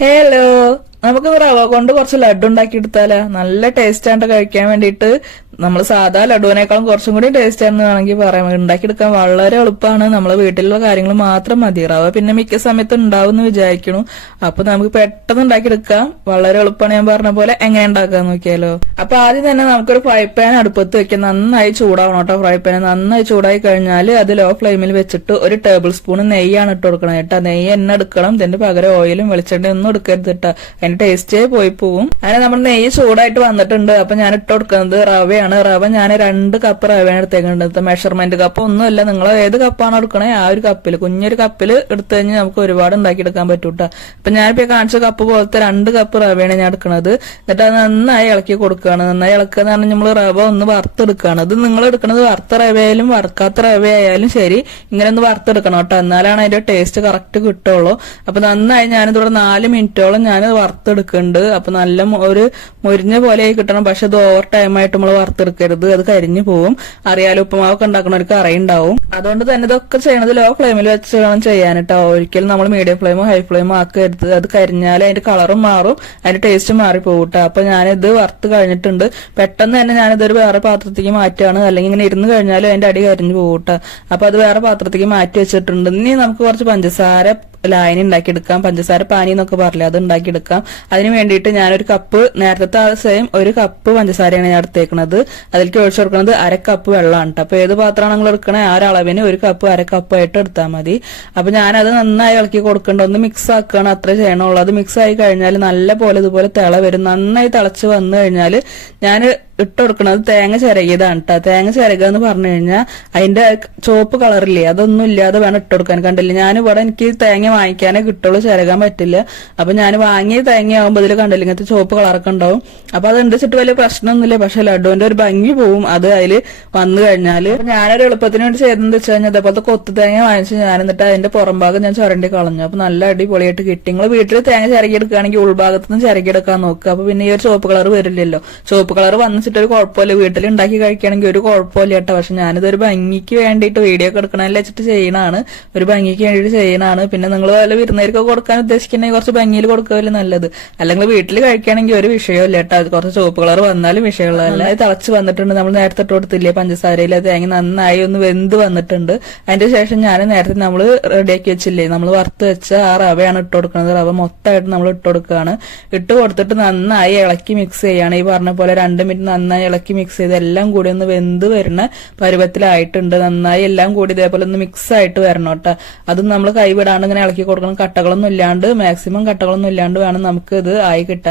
Hello നമുക്ക് റവ കൊണ്ട് കുറച്ച് ലഡു ഉണ്ടാക്കി എടുത്താലാ നല്ല ടേസ്റ്റ് ആയിട്ട് കഴിക്കാൻ വേണ്ടിയിട്ട്. നമ്മൾ സാധാ ലഡുവിനേക്കാളും കുറച്ചും കൂടി ടേസ്റ്റ് ആണെന്ന് വേണമെങ്കിൽ പറയാം. ഉണ്ടാക്കിയെടുക്കാൻ വളരെ എളുപ്പമാണ്. നമ്മളെ വീട്ടിലുള്ള കാര്യങ്ങൾ മാത്രം മതി. റവ പിന്നെ മിക്ക സമയത്ത് ഉണ്ടാവും എന്ന് വിചാരിക്കണു. അപ്പൊ നമുക്ക് പെട്ടെന്ന് ഉണ്ടാക്കിയെടുക്കാം. വളരെ എളുപ്പമാണ് ഞാൻ പറഞ്ഞ പോലെ. എങ്ങനെ ഉണ്ടാക്കാൻ നോക്കിയാലോ? അപ്പൊ ആദ്യം തന്നെ നമുക്കൊരു ഫ്രൈ പാൻ അടുപ്പത്ത് വെക്കാം. നന്നായി ചൂടാവണം കേട്ടോ ഫ്രൈ പാൻ നന്നായി ചൂടായി കഴിഞ്ഞാൽ അത് ലോ ഫ്ലെയിമിൽ വെച്ചിട്ട് ഒരു ടേബിൾ സ്പൂൺ നെയ്യാണ് ഇട്ട് കൊടുക്കണം കേട്ടോ. നെയ്യ് എണ്ണ എടുക്കണം. ഇതിന്റെ പകരം ഓയിലും വെളിച്ചെണ്ണയും ഒന്നും എടുക്കരുത് കേട്ടോ. അതിന്റെ ടേസ്റ്റേ പോയി പോവും. അങ്ങനെ നമ്മൾ നെയ്യ് ചൂടായിട്ട് വന്നിട്ടുണ്ട്. അപ്പൊ ഞാൻ ഇട്ട് കൊടുക്കുന്നത് റവയാണ്. റവ ഞാൻ രണ്ട് കപ്പ് റവയാണ് എടുത്തേക്കുന്നത്. മെഷർമെന്റ് കപ്പ് ഒന്നുമല്ല. നിങ്ങൾ ഏത് കപ്പാണ് എടുക്കണേ ആ ഒരു കപ്പിൽ കുഞ്ഞൊരു കപ്പിൽ എടുത്തു കഴിഞ്ഞാൽ നമുക്ക് ഒരുപാട് ഉണ്ടാക്കി എടുക്കാൻ പറ്റൂട്ടോ അപ്പൊ ഞാനിപ്പോ കാണിച്ച കപ്പ് പോലത്തെ രണ്ട് കപ്പ് റവയാണ് ഞാൻ എടുക്കുന്നത് എന്നിട്ട് അത് നന്നായി ഇളക്കി കൊടുക്കുകയാണ് നന്നായി ഇളക്കുക എന്ന് പറഞ്ഞാൽ നമ്മൾ റവ ഒന്ന് വറുത്തെടുക്കുകയാണ് അത് നിങ്ങൾ എടുക്കുന്നത് വറുത്ത റവ ആയാലും വറുക്കാത്ത റവ ആയാലും ശരി ഇങ്ങനെ ഒന്ന് വറുത്തെടുക്കണം കേട്ടോ. എന്നാലാണ് അതിന്റെ ടേസ്റ്റ് കറക്റ്റ് കിട്ടുള്ളൂ. അപ്പൊ നന്നായി ഞാനിതോടെ നാല് മിനിറ്റോളം ഞാൻ വറുത്തെടുക്കുന്നുണ്ട്. അപ്പൊ നല്ല ഒരു മുരിഞ്ഞ പോലെ കിട്ടണം. പക്ഷെ ഇത് ഓവർ ടൈം ആയിട്ട് നമ്മൾ വറുത്തെടുക്കരുത്. അത് കരിഞ്ഞു പോവും. അറിയാലോ ഉപ്പുമാവൊക്കെ ഉണ്ടാക്കണവർക്ക് അറിയുണ്ടാവും അതുകൊണ്ട് തന്നെ ഇതൊക്കെ ചെയ്യണത് ലോ ഫ്ലെയിമിൽ വെച്ച് വേണം ചെയ്യാൻ കേട്ടോ. ഒരിക്കലും നമ്മൾ മീഡിയം ഫ്ലെയിമോ ഹൈ ഫ്ലെയിമോ ആക്കരുത്. അത് കരിഞ്ഞാൽ അതിന്റെ കളറും മാറും. അതിന്റെ ടേസ്റ്റ് മാറി പോകും കേട്ടോ. അപ്പൊ ഞാനിത് വറുത്ത് കഴിഞ്ഞിട്ടുണ്ട് പെട്ടെന്ന് തന്നെ ഞാനിതൊരു വേറെ പാത്രത്തേക്ക് മാറ്റുകയാണ്. അല്ലെങ്കിൽ ഇങ്ങനെ ഇരുന്ന് കഴിഞ്ഞാലും അതിന്റെ അടി കരിഞ്ഞു പോകട്ടെ കേട്ടോ അപ്പൊ അത് വേറെ പാത്രത്തേക്ക് മാറ്റി വെച്ചിട്ടുണ്ട്. ഇനി നമുക്ക് കുറച്ച് പഞ്ചസാര ലായനി ഉണ്ടാക്കിയെടുക്കാം പഞ്ചസാര പാനി എന്നൊക്കെ പറയില്ല അത് ഉണ്ടാക്കിയെടുക്കാം അതിന് വേണ്ടിയിട്ട് ഞാനൊരു കപ്പ് നേരത്തെ സെയിം ഒരു കപ്പ് പഞ്ചസാരയാണ് ഞാൻ എടുത്തേക്കുന്നത് അതിലേക്ക് ഒഴിച്ചു കൊടുക്കുന്നത് അര കപ്പ് വെള്ളമാണ് കേട്ടോ അപ്പൊ ഏത് പാത്രമാണ് നിങ്ങൾ എടുക്കണേ? ആ ഒരു അളവിന് ഒരു കപ്പ് അര കപ്പ് എടുത്താൽ മതി. അപ്പൊ ഞാനത് നന്നായി ഇളക്കി കൊടുക്കേണ്ട. ഒന്ന് മിക്സ് ആക്കുകയാണ് അത്ര ചെയ്യണുള്ളൂ. അത് മിക്സ് ആയി കഴിഞ്ഞാൽ നല്ല പോലെ ഇതുപോലെ തിള വരും. നന്നായി തിളച്ച് വന്നു കഴിഞ്ഞാൽ ഞാൻ ഇട്ട് കൊടുക്കണത് തേങ്ങ ചിരകിയതാണ് കേട്ടോ തേങ്ങ ചിരകുക എന്ന് പറഞ്ഞു കഴിഞ്ഞാൽ അതിന്റെ ചുവപ്പ് കളറില്ലേ അതൊന്നും ഇല്ലാതെ വേണം ഇട്ട് കൊടുക്കാൻ കണ്ടില്ല? ഞാൻ ഇവിടെ എനിക്ക് തേങ്ങ വാങ്ങിക്കാനേ കിട്ടുള്ളൂ ചിരകാൻ പറ്റില്ല. അപ്പൊ ഞാൻ വാങ്ങിയ തേങ്ങ ആകുമ്പോൾ ഇതിൽ കണ്ടില്ല ഇങ്ങനത്തെ ചുവപ്പ് കളറൊക്കെ ഉണ്ടാവും. അപ്പൊ അത് ഉണ്ടിച്ചിട്ട് വലിയ പ്രശ്നമൊന്നുമില്ല. പക്ഷെ ലഡുവിന്റെ ഒരു ഭംഗി പോവും. അത് അതിൽ വന്നു കഴിഞ്ഞാൽ ഞാനൊരു എളുപ്പത്തിന് വേണ്ടി ചെയ്തെന്ന് വെച്ച് കഴിഞ്ഞാൽ അതേപോലത്തെ കൊത്തു തേങ്ങ വാങ്ങിച്ച് ഞാൻ എന്നിട്ട് അതിന്റെ പുറം ഭാഗം ഞാൻ ചുരണ്ടി കളഞ്ഞു. അപ്പൊ നല്ല അടിപൊളിയായിട്ട് കിട്ടി. നിങ്ങൾ വീട്ടിൽ തേങ്ങ ചിരകിയെടുക്കുകയാണെങ്കിൽ ഉൾഭാഗത്തുനിന്ന് ചിരകിയെടുക്കാൻ നോക്കുക. അപ്പൊ പിന്നെ ഈ ഒരു ചുവപ്പ് കളർ വരില്ലല്ലോ. ചുവപ്പ് കളർ ഒരു കുഴപ്പമില്ല. വീട്ടിൽ ഉണ്ടാക്കി കഴിക്കുകയാണെങ്കിൽ ഒരു കുഴപ്പമില്ല കേട്ടോ. പക്ഷെ ഞാനിതൊരു ഭംഗിക്ക് വേണ്ടിയിട്ട് വീഡിയോ ഒക്കെ എടുക്കണമെന്ന് വെച്ചിട്ട് ചെയ്യണതാണ്. ഒരു ഭംഗിക്ക് വേണ്ടിയിട്ട് ചെയ്യണതാണ്. പിന്നെ നിങ്ങൾ വല്ല വിരുന്നേർക്ക് കൊടുക്കാൻ ഉദ്ദേശിക്കുന്നെങ്കിൽ കുറച്ച് ഭംഗിയിൽ കൊടുക്കുകയല്ലേ നല്ലത്. അല്ലെങ്കിൽ വീട്ടിൽ കഴിക്കുകയാണെങ്കിൽ ഒരു വിഷയമില്ല കേട്ടോ. അത് കുറച്ച് ചുവപ്പ് കളർ വന്നാലും വിഷയമുള്ളതല്ല അത്. തിളച്ച് വന്നിട്ടുണ്ട്. നമ്മൾ നേരത്തെ ഇട്ട് കൊടുത്തില്ലേ പഞ്ചസാരയിൽ അത് തേങ്ങ നന്നായി ഒന്ന് വെന്ത് വന്നിട്ടുണ്ട്. അതിന്റെ ശേഷം ഞാൻ നേരത്തെ നമ്മൾ റെഡിയാക്കി വെച്ചില്ലേ? നമ്മൾ വറുത്ത് വെച്ച ആ റവയാണ് ഇട്ട് കൊടുക്കുന്നത്. റവ മൊത്തമായിട്ട് നമ്മൾ ഇട്ട് കൊടുക്കുകയാണ്. ഇട്ട് കൊടുത്തിട്ട് നന്നായി ഇളക്കി മിക്സ് ചെയ്യാണ് ഈ പറഞ്ഞ പോലെ രണ്ട് മിനിറ്റ് നന്നായി ഇളക്കി മിക്സ് ചെയ്ത് എല്ലാം കൂടി ഒന്ന് വെന്ത് വരുന്ന പരുവത്തിലായിട്ടുണ്ട്. നന്നായി എല്ലാം കൂടി ഇതേപോലെ ഒന്ന് മിക്സ് ആയിട്ട് വരണം കേട്ടോ. അതും നമ്മൾ കൈവിടാണ്ട് ഇങ്ങനെ ഇളക്കി കൊടുക്കണം. കട്ടകളൊന്നും ഇല്ലാണ്ട് മാക്സിമം കട്ടകളൊന്നും ഇല്ലാണ്ട് വേണം നമുക്ക് ഇത് ആയി കിട്ടാൻ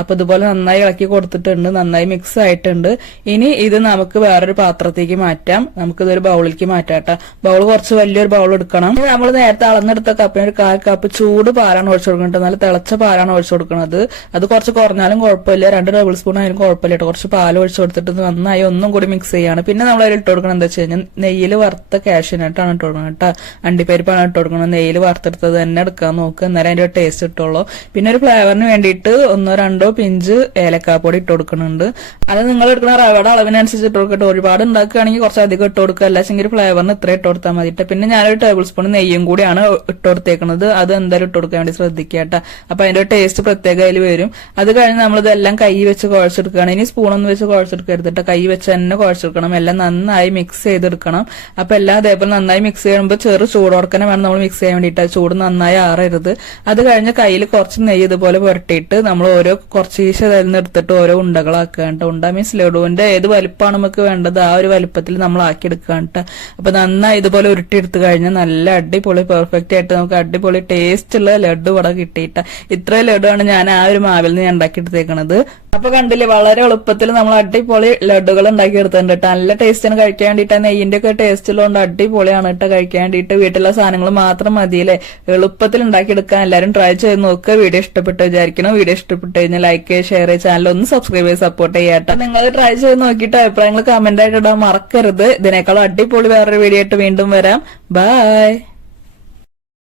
അപ്പൊ ഇതുപോലെ നന്നായി ഇളക്കി കൊടുത്തിട്ടുണ്ട് നന്നായി മിക്സ് ആയിട്ടുണ്ട്. ഇനി ഇത് നമുക്ക് വേറൊരു പാത്രത്തേക്ക് മാറ്റാം. നമുക്ക് ഇതൊരു ബൗളിലേക്ക് മാറ്റാം കേട്ടോ. ബൗൾ കുറച്ച് വലിയൊരു ബൗൾ എടുക്കണം. നമ്മൾ നേരത്തെ അളന്നെടുത്ത കപ്പിന് ഒരു കാൽ കപ്പ് ചൂട് പാലാണ് ഒഴിച്ചു കൊടുക്കുന്നത് നല്ല തിളച്ച പാലാണ് ഒഴിച്ചു കൊടുക്കുന്നത് അത് കുറച്ച് കുറഞ്ഞാലും കുഴപ്പമില്ല. രണ്ട് ടേബിൾ സ്പൂൺ ആയാലും കുഴപ്പമില്ല കേട്ടോ. കുറച്ച് പാൽ ഒഴിച്ചു കൊടുത്തിട്ട് നന്നായി ഒന്നും കൂടി മിക്സ് ചെയ്യാണ്. പിന്നെ നമ്മൾ അതിൽ ഇട്ട് കൊടുക്കണം എന്താ വെച്ച് കഴിഞ്ഞാൽ നെയ്യിൽ വറുത്ത കാഷ്യൂനട്ടാണ് ഇട്ട് കൊടുക്കണം കേട്ടോ. അണ്ടിപ്പരിപ്പാണ് ഇട്ട് കൊടുക്കണം നെയ്യിൽ വറുത്തെടുത്തത് തന്നെ എടുക്കാൻ നോക്കുക എന്നാലും അതിന്റെ ടേസ്റ്റ് കിട്ടുള്ളൂ. പിന്നെ ഒരു ഫ്ലേവറിന് വേണ്ടിയിട്ട് ഒന്നോ രണ്ടോ പിഞ്ച് ഏലക്കാപ്പൊടി ഇട്ട് കൊടുക്കുന്നുണ്ട് അത് നിങ്ങൾ എടുക്കുന്ന റവയുടെ അളവിനനുസരിച്ച് ഇട്ട് കൊടുക്കട്ടെ. ഒരുപാട് ഉണ്ടാക്കുകയാണെങ്കിൽ കുറച്ച് അധികം ഇട്ട് കൊടുക്കുക. അല്ലാച്ചെങ്കിൽ ഫ്ലേവറിന് ഇത്ര ഇട്ട് കൊടുത്താൽ മതി. പിന്നെ ഞാനൊരു ടേബിൾ സ്പൂൺ നെയ്യും കൂടിയാണ് ഇട്ട് കൊടുത്തേക്കുന്നത് അത് എന്തായാലും ഇട്ട് കൊടുക്കാൻ വേണ്ടി ശ്രദ്ധിക്കുക കേട്ടോ. അപ്പൊ അതിന്റെ ടേസ്റ്റ് പ്രത്യേക അതിൽ വരും. അത് കഴിഞ്ഞ് നമ്മളിതെല്ലാം കൈ വെച്ച് കുഴച്ചെടുക്കുകയാണ്. ഇനി സ്പൂണൊന്നും വെച്ച് കുഴച്ചെടുക്കരുത് കൈ വെച്ച് തന്നെ കുഴച്ചെടുക്കണം. എല്ലാം നന്നായി മിക്സ് ചെയ്തെടുക്കണം. അപ്പൊ എല്ലാം അതേപോലെ നന്നായി മിക്സ് ചെയ്യുമ്പോൾ ചെറു ചൂടോടക്കനെ വേണം നമ്മൾ മിക്സ് ചെയ്യാൻ വേണ്ടിയിട്ട്. ചൂട് നന്നായി ആറരുത്. അത് കഴിഞ്ഞ് കയ്യിൽ കുറച്ച് നെയ്യ് ഇതുപോലെ പുരട്ടിയിട്ട് നമ്മൾ ഓരോ കുറച്ച് ഈശ തിരഞ്ഞെടുത്തിട്ട് ഓരോ ഉണ്ടകളാക്കുക കേട്ടോ. ഉണ്ട മീൻസ് ലഡുവിന്റെ ഏത് വലിപ്പമാണ് നമുക്ക് വേണ്ടത് ആ ഒരു വലിപ്പത്തിൽ നമ്മൾ ആക്കിയെടുക്കുക കേട്ടോ. അപ്പൊ നന്നായി ഇതുപോലെ ഉരുട്ടിയെടുത്ത് കഴിഞ്ഞാൽ നല്ല അടിപൊളി പെർഫെക്റ്റ് ആയിട്ട് നമുക്ക് അടിപൊളി ടേസ്റ്റ് ഉള്ള ലഡു ഇവിടെ കിട്ടിയിട്ട്. ഇത്രയും ലഡുവാണ് ഞാൻ ആ ഒരു മാവിൽ നിന്ന് ഞാൻ ഉണ്ടാക്കിയെടുത്തേക്കണത്. അപ്പൊ കണ്ടില്ലേ വളരെ എളുപ്പത്തിൽ നമ്മൾ അടിപൊളി ലഡുകൾ ഉണ്ടാക്കി എടുത്തിട്ടുണ്ട് നല്ല ടേസ്റ്റിന് കഴിക്കാൻ വേണ്ടിയിട്ട് നെയ്യിന്റെ ഒക്കെ ടേസ്റ്റ് ഉള്ളതുകൊണ്ട് അടിപൊളിയാണ് കേട്ടോ കഴിക്കാൻ വേണ്ടിയിട്ട്. വീട്ടിലുള്ള സാധനങ്ങൾ മാത്രം മതി അല്ലെ എളുപ്പത്തിൽ ഉണ്ടാക്കി എടുക്കാൻ എല്ലാവരും ട്രൈ ചെയ്ത് നോക്കുക വീഡിയോ ഇഷ്ടപ്പെട്ട് വിചാരിക്കണം വീഡിയോ ഇഷ്ടപ്പെട്ട് കഴിഞ്ഞാൽ ലൈക്ക് ഷെയർ ചാനൽ ഒന്ന് സബ്സ്ക്രൈബ് ചെയ്ത് സപ്പോർട്ട് ചെയ്യാട്ടോ നിങ്ങൾ ട്രൈ ചെയ്ത് നോക്കിയിട്ട് അഭിപ്രായങ്ങൾ കമന്റ് ആയിട്ട് ഇടാൻ മറക്കരുത്. ഇതിനേക്കാളും അടിപൊളി വേറൊരു വീഡിയോ ആയിട്ട് വീണ്ടും വരാം. ബൈ